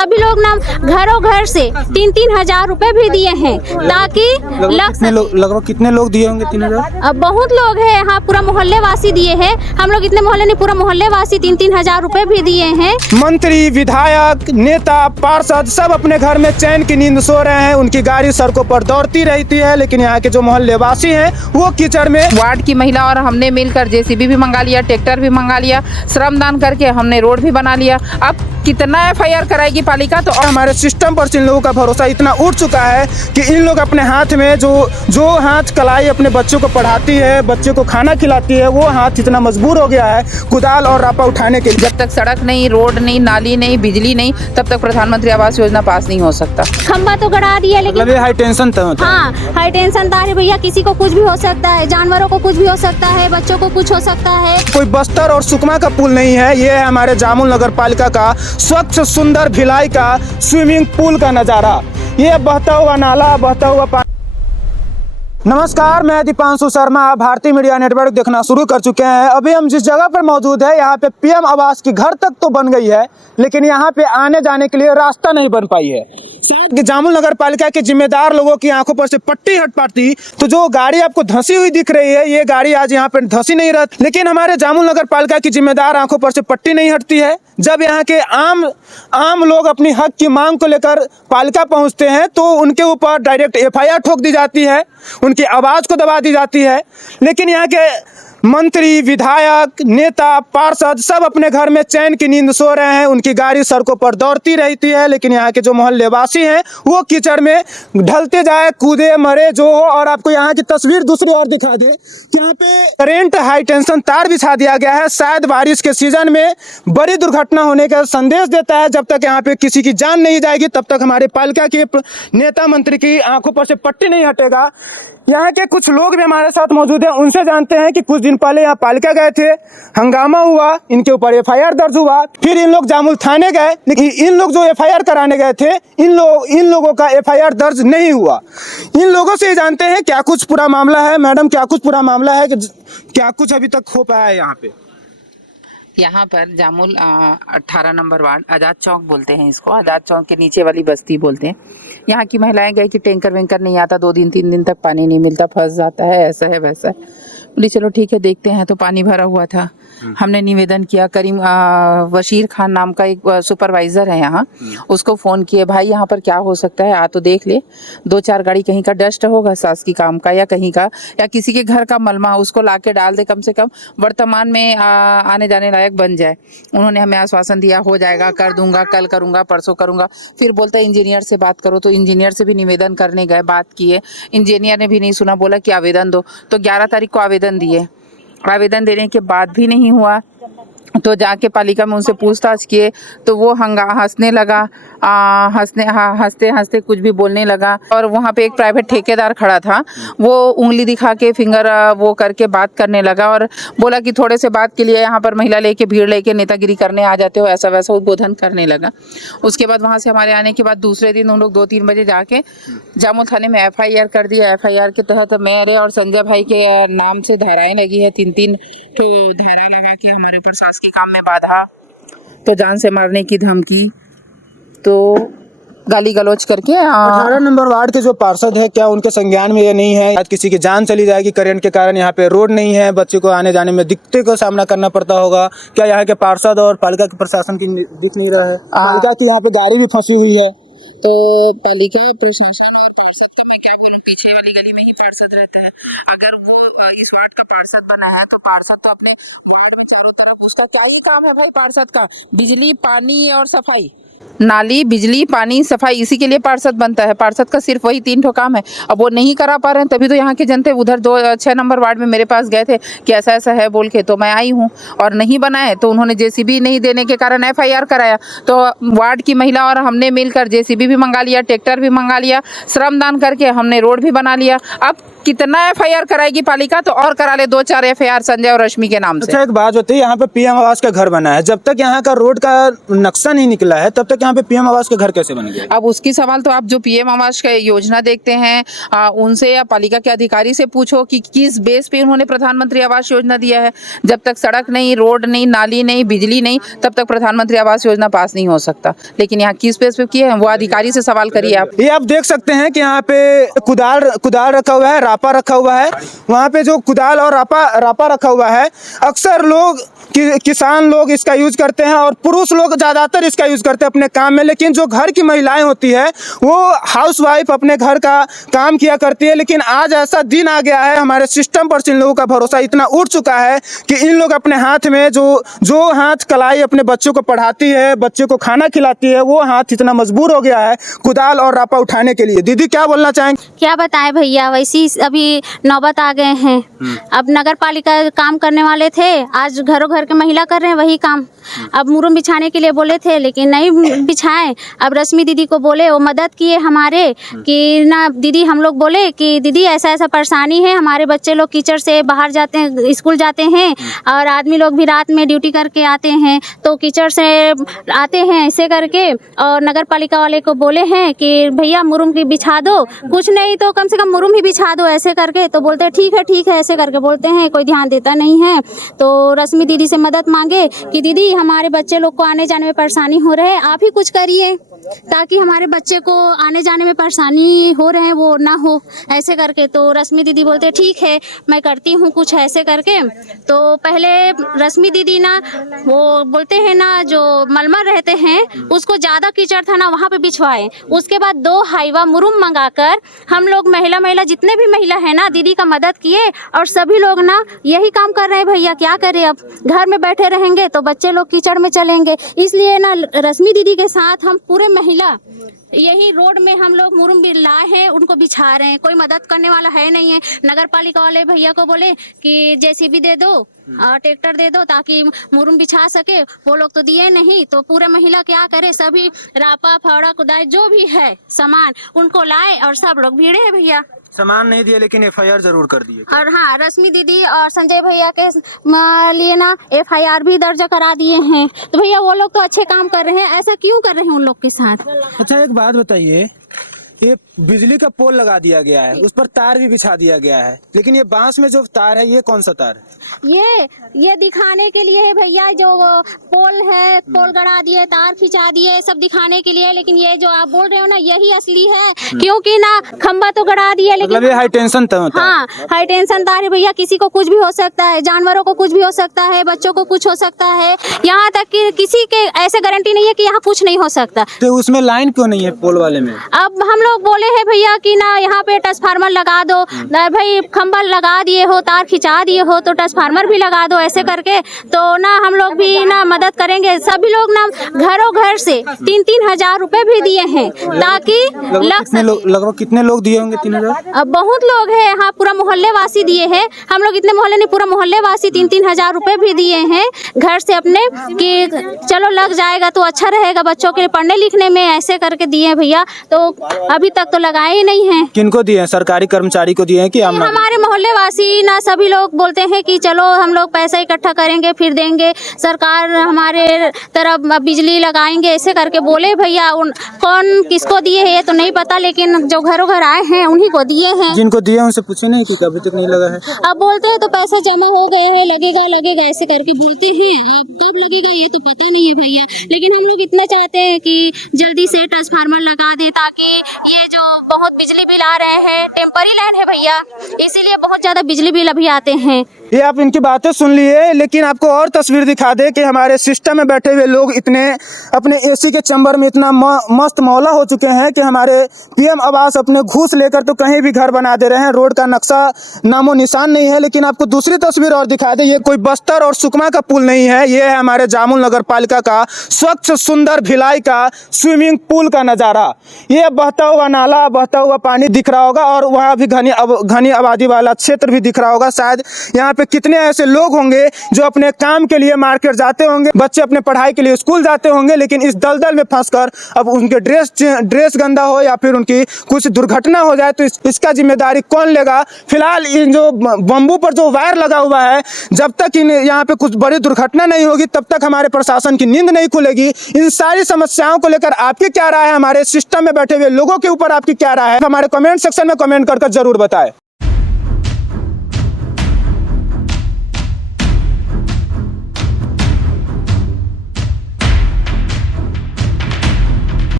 सभी लोग ना घरों घर से 3-3 हज़ार रुपए भी दिए हैं ताकि लगभग कितने लोग दिए होंगे 3,000? अब बहुत लोग हैं यहाँ, पूरा मोहल्ले वासी दिए हैं। हम लोग इतने मोहल्ले नहीं, पूरा मोहल्ले वासी 3-3 हज़ार रुपए भी दिए हैं। मंत्री, विधायक, नेता, पार्षद सब अपने घर में चैन की नींद सो रहे हैं। उनकी गाड़ी सड़कों पर दौड़ती रहती है, लेकिन यहाँ के जो मोहल्ले वासी हैं वो कीचड़ में। वार्ड की महिला और हमने मिलकर जेसीबी भी मंगा लिया, ट्रैक्टर भी मंगा लिया, श्रमदान करके हमने रोड भी बना लिया। अब कितना एफआईआर कराएगी पालिका? तो हमारे सिस्टम पर इन लोगों का भरोसा इतना उठ चुका है कि इन लोग अपने हाथ में जो हाथ कलाई अपने बच्चों को पढ़ाती है, बच्चों को खाना खिलाती है, वो हाथ इतना मजबूर हो गया है कुदाल और रापा उठाने के लिए। जब तक सड़क नहीं, रोड नहीं, नाली नहीं, बिजली नहीं, तब तक प्रधानमंत्री आवास योजना पास नहीं हो सकता। खंबा तो गड़ा दिया, लेकिन हाई टेंशन था। हाँ, हाई टेंशन तार है भैया। किसी को कुछ भी हो सकता है, जानवरों को कुछ भी हो सकता है, बच्चों को कुछ हो सकता है। कोई बस्तर और सुकमा का पुल नहीं है, ये है हमारे जामुल नगर पालिका का स्वच्छ सुंदर भिलाई का स्विमिंग पूल का नजारा। ये बहता हुआ नाला, बहता हुआ पानी। नमस्कार, मैं दीपांशु शर्मा। आप भारतीय मीडिया नेटवर्क देखना शुरू कर चुके हैं। अभी हम जिस जगह पर मौजूद है, यहाँ पे पीएम आवास की घर तक तो बन गई है, लेकिन यहाँ पे आने जाने के लिए रास्ता नहीं बन पाई है। शायद कि जामुल नगर पालिका के जिम्मेदार लोगों की आंखों पर से पट्टी हट पाती तो जो गाड़ी आपको धंसी हुई दिख रही है, ये गाड़ी आज यहाँ पे धंसी नहीं रहती। लेकिन हमारे जामुल नगर पालिका की जिम्मेदार आंखों पर से पट्टी नहीं हटती है। जब यहाँ के आम लोग अपनी हक की मांग को लेकर पालिका पहुँचते हैं तो उनके ऊपर डायरेक्ट एफआईआर ठोक दी जाती है, उनकी आवाज़ को दबा दी जाती है। लेकिन यहाँ के मंत्री, विधायक, नेता, पार्षद सब अपने घर में चैन की नींद सो रहे हैं। उनकी गाड़ी सड़कों पर दौड़ती रहती है, लेकिन यहाँ के जो मोहल्ले वासी हैं वो कीचड़ में ढलते जाए, कूदे मरे जो हो। और आपको यहाँ की तस्वीर दूसरी ओर दिखा दे कि यहाँ पे करंट हाई टेंशन तार बिछा दिया गया है। शायद बारिश के सीजन में बड़ी दुर्घटना होने का संदेश देता है। जब तक यहाँ पे किसी की जान नहीं जाएगी, तब तक हमारे पालिका के नेता मंत्री की आंखों पर से पट्टी नहीं हटेगा। यहाँ के कुछ लोग भी हमारे साथ मौजूद हैं, उनसे जानते हैं कि कुछ दिन पहले यहाँ पालिका गए थे, हंगामा हुआ, इनके ऊपर एफआईआर दर्ज हुआ, फिर इन लोग जामुल थाने गए, लेकिन इन लोग जो एफआईआर कराने गए थे, इन लोगों का एफआईआर दर्ज नहीं हुआ। इन लोगों से जानते हैं क्या कुछ पूरा मामला है। मैडम, क्या कुछ पूरा मामला है, क्या कुछ अभी तक हो पाया है यहाँ पे? यहाँ पर जामुल 18 नंबर वार्ड, आज़ाद चौक बोलते हैं इसको, आज़ाद चौक के नीचे वाली बस्ती बोलते हैं। यहाँ की महिलाएं गई कि टैंकर वैंकर नहीं आता, 2 दिन 3 दिन तक पानी नहीं मिलता, फंस जाता है, ऐसा है वैसा है। बोली चलो ठीक है देखते हैं। तो पानी भरा हुआ था, हमने निवेदन किया। करीम वशीर खान नाम का एक सुपरवाइज़र है यहाँ, उसको फ़ोन किए, भाई यहाँ पर क्या हो सकता है, आ तो देख ले। 2-4 गाड़ी कहीं का डस्ट होगा शासकीय काम का, या कहीं का, या किसी के घर का मलमा, उसको ला के डाल दे, कम से कम वर्तमान में आने जाने लायक बन जाए। उन्होंने हमें आश्वासन दिया हो जाएगा, कर दूंगा, कल करूंगा, परसों करूंगा। फिर बोलता है इंजीनियर से बात करो। तो इंजीनियर से भी निवेदन करने गए, बात किए, इंजीनियर ने भी नहीं सुना, बोला कि आवेदन दो। तो 11 तारीख को आवेदन दिए, आवेदन देने के बाद भी नहीं हुआ। तो जाके पालिका में उनसे पूछताछ किए तो वो हंसने लगा, हंसते हंसते कुछ भी बोलने लगा। और वहाँ पे एक प्राइवेट ठेकेदार खड़ा था, वो उंगली दिखा के फिंगर वो करके बात करने लगा और बोला कि थोड़े से बात के लिए यहाँ पर महिला लेके, भीड़ लेके नेतागिरी करने आ जाते हो, ऐसा वैसा उद्बोधन करने लगा। उसके बाद वहाँ से हमारे आने के बाद दूसरे दिन उन लोग 2-3 बजे जाके जामुल थाने में एफआईआर कर दिया। एफआईआर के तहत मेरे और संजय भाई के नाम से धाराएं लगी है, 3-3 तो धारा लगा के हमारे ऊपर शासकीय काम में बाधा, तो जान से मारने की धमकी, तो गाली गलौज करके 18 नंबर वार्ड के जो पार्षद है, क्या उनके संज्ञान में ये नहीं है आज किसी की जान चली जाएगी करंट के कारण, यहाँ पे रोड नहीं है, बच्चे को आने जाने में दिक्कत का सामना करना पड़ता होगा? क्या यहाँ के पार्षद और पालिका के प्रशासन की दिख नहीं रहा है? पालिका की यहाँ पे गाड़ी भी फंसी हुई है। तो पालिका प्रशासन और पार्षद का मैं क्या बोलूं, पीछे वाली गली में ही पार्षद रहता है। अगर वो इस वार्ड का पार्षद बना है तो पार्षद तो अपने वार्ड में चारों तरफ, उसका क्या ही काम है भाई पार्षद का? बिजली, पानी और सफाई, नाली, बिजली, पानी, सफाई, इसी के लिए पार्षद बनता है। पार्षद का सिर्फ वही 3 ठो काम है। अब वो नहीं करा पा रहे हैं, तभी तो यहाँ के जनते उधर 6 नंबर वार्ड में मेरे पास गए थे कि ऐसा ऐसा है बोल के, तो मैं आई हूँ। और नहीं बनाए तो उन्होंने जेसीबी नहीं देने के कारण एफआईआर कराया। तो वार्ड की महिला और हमने मिलकर जेसीबी भी मंगा लिया, ट्रैक्टर भी मंगा लिया, श्रमदान करके हमने रोड भी बना लिया। अब कितना FIR कराएगी पालिका, तो और करा ले 2-4 FIR संजय और रश्मि के नाम से। अच्छा एक बात बताइए, यहाँ पे PM आवास का घर बना है, जब तक यहाँ का रोड का नक्शा नहीं निकला है तब तक यहाँ पे PM आवास का घर कैसे बनेगा? अब उसकी सवाल तो आप जो PM आवास का योजना देखते हैं उनसे या पालिका के अधिकारी से पूछो कि किस बेस पे उन्होंने प्रधानमंत्री आवास योजना दिया है। जब तक सड़क नहीं, रोड नहीं, नाली नहीं, बिजली नहीं, तब तक प्रधानमंत्री आवास योजना पास नहीं हो सकता। लेकिन यहाँ किस बेस पे किए हैं वो अधिकारी से सवाल करिए आप। ये आप देख सकते हैं कि यहाँ पे कुदाल रखा हुआ है, रापा रखा हुआ है। वहाँ पे जो कुदाल और रापा रखा हुआ है, अक्सर लोग किसान लोग इसका यूज करते हैं और पुरुष लोग ज़्यादातर इसका यूज करते हैं अपने काम में। लेकिन जो घर की महिलाएं होती है वो हाउसवाइफ अपने घर का काम किया करती है। लेकिन आज ऐसा दिन आ गया है, हमारे सिस्टम पर इन लोगों का भरोसा इतना उठ चुका है कि इन लोग अपने हाथ में जो हाथ कलाई अपने बच्चों को पढ़ाती है, बच्चे को खाना खिलाती है, वो हाथ इतना मजबूर हो गया है कुदाल और रापा उठाने के लिए। दीदी क्या बोलना चाहेंगे? क्या बताएं भैया, वैसी अभी नौबत आ गए हैं। अब नगर पालिका काम करने वाले थे, आज घरों घर के महिला कर रहे हैं वही काम। अब मुरुम बिछाने के लिए बोले थे लेकिन नहीं बिछाए। अब रश्मि दीदी को बोले, वो मदद किए हमारे कि ना दीदी, हम लोग बोले कि दीदी ऐसा ऐसा परेशानी है, हमारे बच्चे लोग कीचड़ से बाहर जाते हैं, स्कूल जाते हैं और आदमी लोग भी रात में ड्यूटी करके आते हैं तो कीचड़ से आते हैं ऐसे करके। और नगर पालिका वाले को बोले हैं कि भैया मुरुम की बिछा दो, कुछ नहीं तो कम से कम मुरुम ही बिछा दो ऐसे करके। तो बोलते हैं ठीक है ऐसे करके बोलते हैं, कोई ध्यान देता नहीं है। तो रश्मि दीदी से मदद मांगे कि दीदी हमारे बच्चे लोग को आने जाने में परेशानी हो रहा है, आप ही कुछ करिए ताकि हमारे बच्चे को आने जाने में परेशानी हो रहे हैं वो ना हो ऐसे करके। तो रश्मि दीदी बोलते ठीक है मैं करती हूँ कुछ ऐसे करके। तो पहले रश्मि दीदी ना वो बोलते हैं ना जो मलमल रहते हैं उसको ज़्यादा कीचड़ था ना वहाँ पे बिछवाए। उसके बाद 2 हाईवा मुरुम मंगाकर हम लोग महिला जितने भी महिला है ना दीदी का मदद किए और सभी लोग ना यही काम कर रहे हैं। भैया क्या करें, अब घर में बैठे रहेंगे तो बच्चे लोग कीचड़ में चलेंगे, इसलिए ना रश्मि दीदी के साथ हम पूरे महिला यही रोड में हम लोग मुरुम भी लाए हैं, उनको बिछा रहे हैं। कोई मदद करने वाला है नहीं है। नगर पालिका वाले भैया को बोले कि JCB दे दो और ट्रैक्टर दे दो ताकि मुरुम बिछा सके, वो लोग तो दिए नहीं। तो पूरे महिला क्या करे, सभी रापा फावड़ा कुदाई जो भी है सामान उनको लाए और सब लोग भीड़े हैं भैया। सामान नहीं दिए लेकिन FIR जरूर कर दिए। और हाँ, रश्मि दीदी और संजय भैया के लिए ना FIR भी दर्ज करा दिए हैं। तो भैया वो लोग तो अच्छे काम कर रहे हैं, ऐसा क्यों कर रहे हैं उन लोग के साथ? अच्छा एक बात बताइए, ये बिजली का पोल लगा दिया गया है, उस पर तार भी बिछा दिया गया है, लेकिन ये बांस में जो तार है ये कौन सा तार है? ये दिखाने के लिए है भैया, जो पोल है पोल गड़ा दिए, तार खिंचा दिए, सब दिखाने के लिए। लेकिन ये जो आप बोल रहे हो ना यही असली है, क्योंकि ना खंबा तो गड़ा दिया लेकिन मतलब ये हाई टेंशन तार। हाँ हाई टेंशन तार है भैया, किसी को कुछ भी हो सकता है, जानवरों को कुछ भी हो सकता है, बच्चों को कुछ हो सकता है, यहाँ तक कि किसी के ऐसे गारंटी नहीं है कि यहाँ कुछ नहीं हो सकता। तो उसमें लाइन क्यों नहीं है पोल वाले में? अब हम लोग बोले हैं भैया कि ना यहाँ पे ट्रांसफार्मर लगा दो, भाई खंबा लगा दिए हो, तार खिंचा दिए हो तो ट्रांसफार्मर भी लगा दो ऐसे करके। तो ना हम लोग भी ना मदद करेंगे। सभी लोग ना घरों घर से 3-3 हजार रुपए भी दिए हैं ताकि लगभग कितने लोग दिए होंगे? 3,000। अब बहुत लोग हैं यहाँ, पूरा मोहल्ले वासी दिए हैं। हम लोग इतने मोहल्ले नहीं, पूरा मोहल्ले वासी 3-3 हजार रुपए भी दिए हैं घर से अपने, कि चलो लग जाएगा तो अच्छा रहेगा बच्चों के पढ़ने लिखने में ऐसे करके दिए भैया। तो अभी तक तो लगाए ही नहीं है। किनको दिए हैं? सरकारी कर्मचारी को दिए हैं कि हमारे मोहल्ले वासी ना सभी लोग बोलते हैं कि चलो हम लोग पैसा इकट्ठा करेंगे फिर देंगे, सरकार हमारे तरफ बिजली लगाएंगे ऐसे करके बोले भैया। कौन किसको दिए है ये तो नहीं पता, लेकिन जो घरों घर आए हैं उन्हीं को दिए हैं। जिनको दिए उनसे पूछो नहीं कि अभी तक नहीं लगा है। अब बोलते हैं तो पैसा जमा हो गए हैं, लगेगा ऐसे करके बोलते हैं। अब कब लगेगा ये तो पता नहीं है भैया, लेकिन हम लोग इतना चाहते हैं कि जल्दी से ट्रांसफार्मर लगा दे ताकि ये जो बहुत बिजली बिल आ रहे हैं, टेम्परी लाइन है भैया, इसीलिए बहुत ज्यादा बिजली बिल अभी आते हैं। ये आप इनकी बातें सुन लिए, लेकिन आपको और तस्वीर दिखा दे कि हमारे सिस्टम में बैठे हुए लोग इतने अपने AC के चैम्बर में इतना मस्त मौला हो चुके हैं कि हमारे PM आवास अपने घूस लेकर तो कहीं भी घर बना दे रहे हैं। रोड का नक्शा नामो निशान नहीं है। लेकिन आपको दूसरी तस्वीर और दिखा दे, ये कोई बस्तर और सुकमा का पुल नहीं है, ये है हमारे जामुल नगर पालिका का स्वच्छ सुंदर भिलाई का स्विमिंग पूल का नज़ारा। ये बहता हुआ नाला, बहता हुआ पानी दिख रहा होगा और वहाँ भी घनी आबादी वाला क्षेत्र भी दिख रहा होगा। शायद यहाँ पे कितने ऐसे लोग होंगे जो अपने काम के लिए मार्केट जाते होंगे, बच्चे अपने पढ़ाई के लिए स्कूल जाते होंगे, लेकिन इस दलदल में फंसकर अब उनके ड्रेस गंदा हो या फिर उनकी कुछ दुर्घटना हो जाए तो इसका जिम्मेदारी कौन लेगा। फिलहाल इन जो बम्बू पर जो वायर लगा हुआ है, जब तक इन यहाँ पे कुछ बड़ी दुर्घटना नहीं होगी तब तक हमारे प्रशासन की नींद नहीं खुलेगी। इन सारी समस्याओं को लेकर आपकी क्या राय है, हमारे सिस्टम में बैठे हुए लोगों के ऊपर आपकी क्या राय है, हमारे कमेंट सेक्शन में कमेंट कर जरूर बताएं।